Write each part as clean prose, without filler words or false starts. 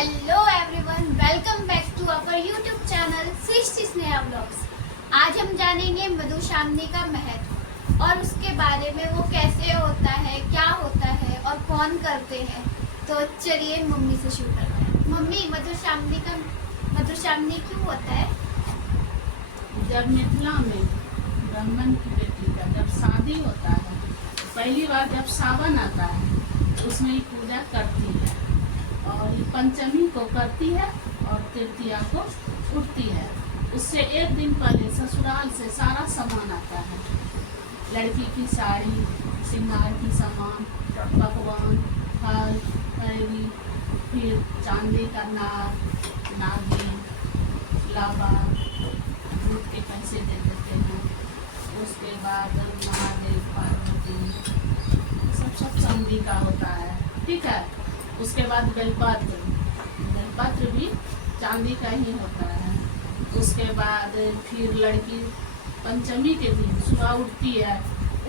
Hello everyone, welcome back to our YouTube channel Srishti Sneha vlogs. आज हम जानेंगे मधुश्रावणी का महत्व और उसके बारे में, वो कैसे होता है, क्या होता है और कौन करते हैं। तो चलिए मम्मी से शुरू करते हैं। मम्मी, मधुश्रावणी क्यों होता है? जब मिथिला में ब्राह्मण की बेटी का जब शादी होता है, पहली बार जब सावन आता है तो उसमें ये पूजा करती है और ये पंचमी को करती है और तृतीया को उठती है। उससे एक दिन पहले ससुराल से सारा सामान आता है, लड़की की साड़ी, श्रृंगार की सामान, पकवान, फल, पैरी, फिर चांदी का नाग, नागिन, लावा, दूध के पैसे दे देते हैं। उसके बाद महादेव, पार्वती, सब चांदी का होता है, ठीक है। उसके बाद बेलपत्र भी चांदी का ही होता है। उसके बाद फिर लड़की पंचमी के दिन सुबह उठती है,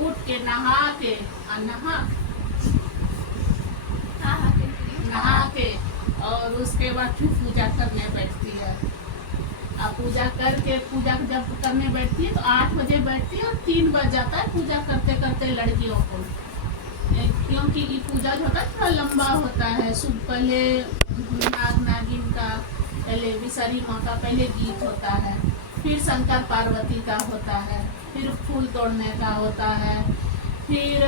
उठ के नहा के और उसके बाद फिर पूजा करने बैठती है। अब पूजा जब करने बैठती है तो 8 बजे बैठती है और 3 बज जाता है पूजा करते करते लड़कियों को, क्योंकि ये पूजा जो होता है थोड़ा लंबा होता है। पहले नाग नागिन का, पहले विषहरी माँ का पहले गीत होता है, फिर शंकर पार्वती का होता है, फिर फूल तोड़ने का होता है, फिर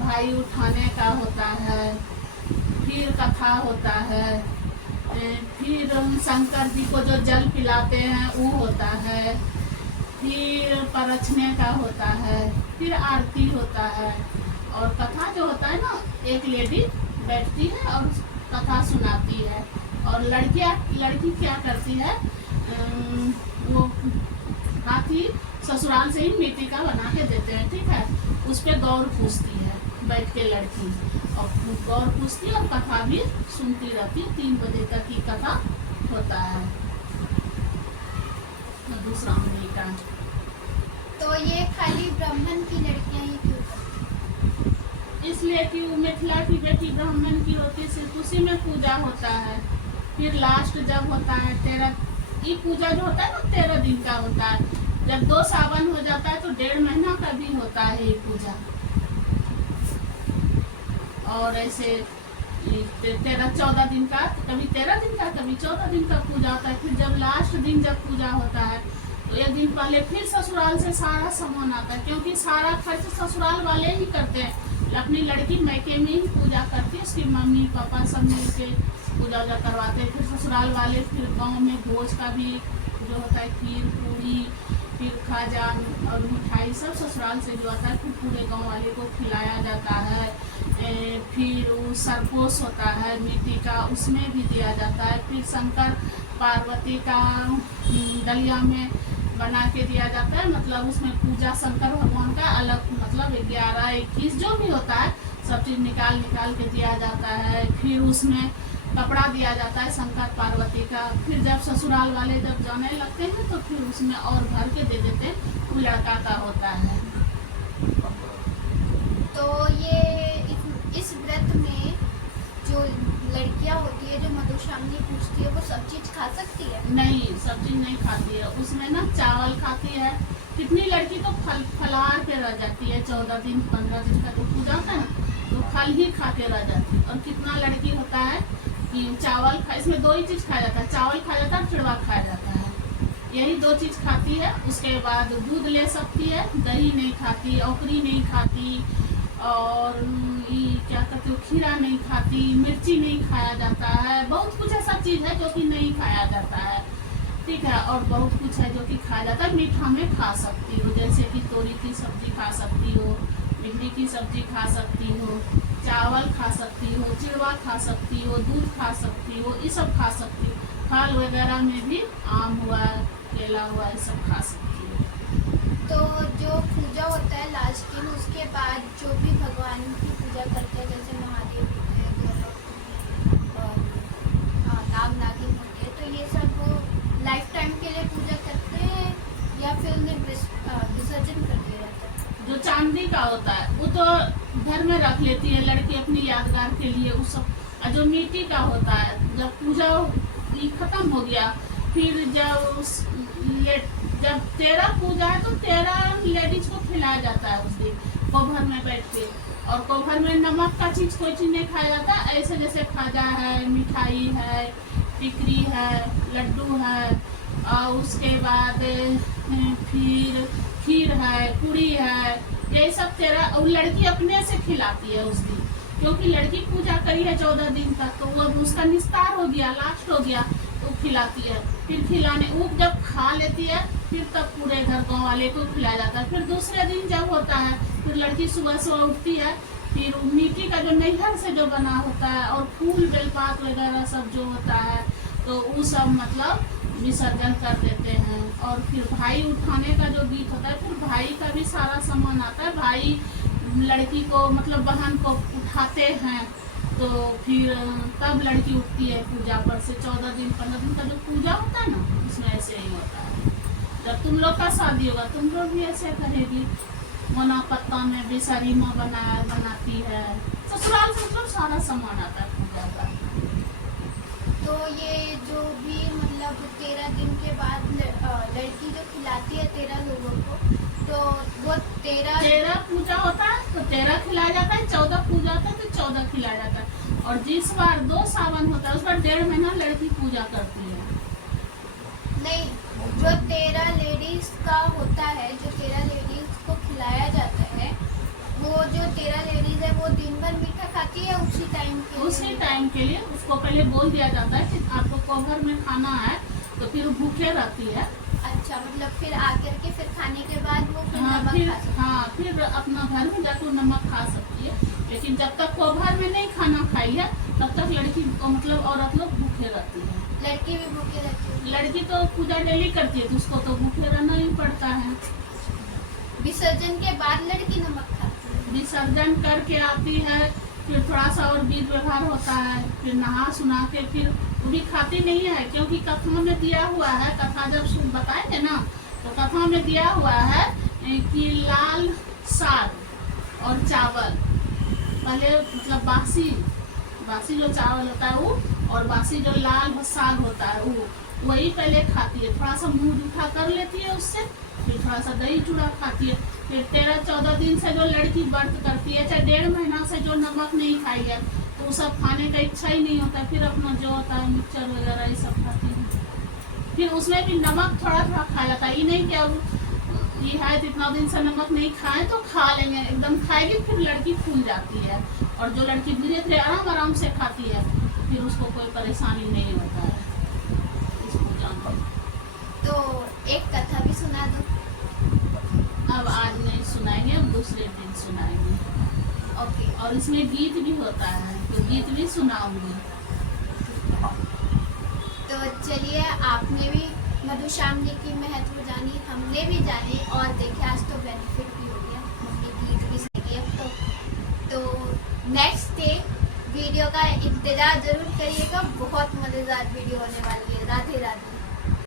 भाई उठाने का होता है, फिर कथा होता है, फिर शंकर जी को जो जल पिलाते हैं वो होता है, फिर परछने का होता है, फिर आरती होता है। और कथा जो होता है ना, एक लेडी बैठती है और कथा सुनाती है। और लड़की क्या करती है, वो हाथी ससुराल से ही मिट्टी का बना के देते हैं, ठीक है। उस पर गौर पूछती है बैठ के लड़की, और गौर पूछती है और कथा भी सुनती रहती है। 3 बजे तक की कथा होता है मधुश्रावणी का। तो ये खाली ब्राह्मण की लड़कियां ही क्यों करती हैं? इसलिए कि वो मिथिला की बेटी ब्राह्मण की होती है, सिर्फ उसी में पूजा होता है। फिर लास्ट जब होता है 13, ये पूजा जो होता है ना 13 दिन का होता है। जब 2 सावन हो जाता है तो 1.5 महीना का भी होता है ये पूजा। और ऐसे 14 दिन का, कभी 13 दिन का, कभी 14 दिन का पूजा होता है। फिर जब लास्ट दिन जब पूजा होता है तो एक दिन पहले फिर ससुराल से सारा सामान आता है, क्योंकि सारा खर्च ससुराल वाले ही करते हैं। अपनी लड़की मैके में ही पूजा करती है, उसकी मम्मी पापा सब मिल के पूजा वूजा करवाते हैं। फिर ससुराल वाले, फिर गांव में भोज का भी जो होता है, खीर पूरी, फिर खाजा और मिठाई सब ससुराल से जो आता है, फिर पूरे गांव वाले को खिलाया जाता है। फिर वो सरपोश होता है मिट्टी का, उसमें भी दिया जाता है। फिर शंकर पार्वती का दलिया में बना के दिया जाता है, मतलब उसमें पूजा शंकर भगवान का अलग, मतलब 11, 21 जो भी होता है सब चीज़ निकाल के दिया जाता है। फिर उसमें कपड़ा दिया जाता है शंकर पार्वती का। फिर जब ससुराल वाले जब जाने लगते हैं तो फिर उसमें और भर के दे देते हैं, वो लड़का का होता है। तो ये इस व्रत में जो लड़कियां होती है, जो मधुश्रावणी पूछती है, वो सब चीज खा सकती है? नहीं, सब चीज नहीं खाती है। उसमें ना चावल खाती है। कितनी लड़की तो फलाहार पे रह जाती है, 14 दिन 15 दिन तक पूजा होता है ना, तो फल ही खा के रह जाती है। और कितना लड़की होता है कि चावल इसमें 2 ही चीज खाया जाता है, चावल खाया जाता है, चिड़वा खाया जाता है, यही 2 चीज खाती है। उसके बाद दूध ले सकती है, दही नहीं खाती, औकरी नहीं खाती, और ये क्या कहते हो, खीरा नहीं खाती, मिर्ची नहीं खाया जाता है। बहुत कुछ ऐसा चीज है जो कि नहीं खाया जाता है, ठीक है। और बहुत कुछ है जो कि खाया जाता है। मीठा में खा सकती हो, जैसे कि तोरी की सब्जी खा सकती हो, भिंडी की सब्जी खा सकती हो, चावल खा सकती हो, चिड़वा खा सकती हो, दूध खा सकती हो, ये सब खा सकती हो। फल वगैरह में भी आम हुआ, केला हुआ, ये सब खा सकती हो। तो जो पूजा होता है लास्ट दिन, उसके बाद जो भी भगवान की पूजा करते हैं, जैसे महादेव होते हैं, गोरख और नाग नागिन होते हैं, तो ये सब वो लाइफ टाइम के लिए पूजा करते हैं या फिर उन्हें विसर्जन कर दिया जाता है? जो चांदी का होता है वो तो घर में रख लेती है लड़की अपनी यादगार के लिए, वो सब। और जो मिट्टी का होता है, जब पूजा जब ये खत्म हो गया, फिर जब 13 पूजा है तो 13 लेडीज को खिलाया जाता है उस दिन कोभर में बैठ के। और कोभर में नमक का चीज कोई चीज नहीं खाया जाता, ऐसे जैसे खाजा है, मिठाई है, टिकरी है, लड्डू है, और उसके बाद फिर खीर है, पूरी है, यही सब 13। और लड़की अपने से खिलाती है उस दिन, क्योंकि लड़की पूजा करी है 14 दिन तक, तो वो उसका निस्तार हो गया, लास्ट हो गया, तो खिलाती है। फिर खिलाने वो जब खा लेती है फिर तब पूरे घर गाँव वाले को खिलाया जाता है। फिर दूसरे दिन जब होता है, फिर लड़की सुबह सुबह उठती है, फिर मिट्टी का जो नैहर से जो बना होता है और फूल बेलपात वगैरह सब जो होता है, तो वो सब मतलब विसर्जन कर देते हैं। और फिर भाई उठाने का जो गीत होता है, फिर भाई का भी सारा सामान आता है, भाई लड़की को मतलब बहन को उठाते हैं, तो फिर तब लड़की उठती है पूजा पर से। 14 दिन 15 दिन का जो पूजा होता है ना, उसमें ऐसे ही होता है। जब तुम लोग का शादी होगा तुम लोग भी ऐसे करेगी, मोना पत्ता में भी सरीमा बनाती है, ससुराल से मतलब सारा सामान आता है पूजा का। तो ये जो भी मतलब 13 दिन के बाद लड़की जो खिलाती है 13 लोगों को, तो वो 13 पूजा होता है तो 13 खिलाया जाता है, 14 पूजा होता है तो 14 खिलाया जाता है। और जिस बार 2 सावन होता है उस बार 1.5 महीना लड़की पूजा करती है। नहीं, जो 13 लेडीज का होता है, जो 13 लेडीज को खिलाया जाता है, वो जो 13 लेडीज है वो दिन भर मीठा खाती है उसी टाइम के लिए उसको पहले बोल दिया जाता है कि आपको कोभर में खाना है, तो फिर भूखे रहती है। अच्छा, मतलब फिर आकर के फिर खाने के बाद वो फिर नमक खा सकती है। हाँ, फिर अपना घर में जाकर नमक खा सकती है, लेकिन जब तक कोभर में नहीं खाना खाई है तब तक लड़की को मतलब औरत लोग भूखे रहती है। लड़की भी भूखे रहती है? लड़की तो पूजा डेली करती है तो उसको तो भूखे रहना ही पड़ता है। विसर्जन के बाद लड़की नमक खाती है? विसर्जन करके आती है, फिर थोड़ा सा और विध व्यवहार होता है, फिर नहा सुना के फिर वो भी खाती नहीं है, क्योंकि कथा में दिया हुआ है, कथा जब बताएंगे ना तो कथा में दिया हुआ है कि लाल साग और चावल पहले मतलब बासी जो चावल होता है वो, और बासी जो लाल साग होता है वो, वही पहले खाती है, थोड़ा सा मुंह जूठा कर लेती है उससे, फिर थोड़ा सा दही चूड़ा खाती है। फिर 13-14 दिन से जो लड़की व्रत करती है, चाहे 1.5 महीना से जो नमक नहीं खाई है, तो वो सब खाने का इच्छा ही नहीं होता, फिर अपना जो होता है मिक्सचर वगैरह ये सब खाती है। फिर उसमें भी नमक थोड़ा थोड़ा खा जाता है, ये नहीं कि अब ये है तो इतना दिन से नमक नहीं खाए तो खा लेंगे, एकदम खाएगी फिर लड़की फूल जाती है। और जो लड़की धीरे धीरे आराम से खाती है फिर उसको कोई परेशानी नहीं होता है इस पूजा में। तो एक कथा भी सुना दो। अब आज नहीं सुनाएंगे, अब दूसरे दिन सुनाएंगे। ओके। और इसमें गीत भी होता है तो गीत भी सुनाऊंगी। तो चलिए, आपने भी मधुश्यामली की महत्व जानी, हमने भी जानी, और देखे आज तो बेनिफिट भी हो गया, मम्मी गीत भी सही है। तो नेक्स्ट डे वीडियो का इंतजार जरूर करिएगा, बहुत मजेदार वीडियो होने वाली है। राधे राधे।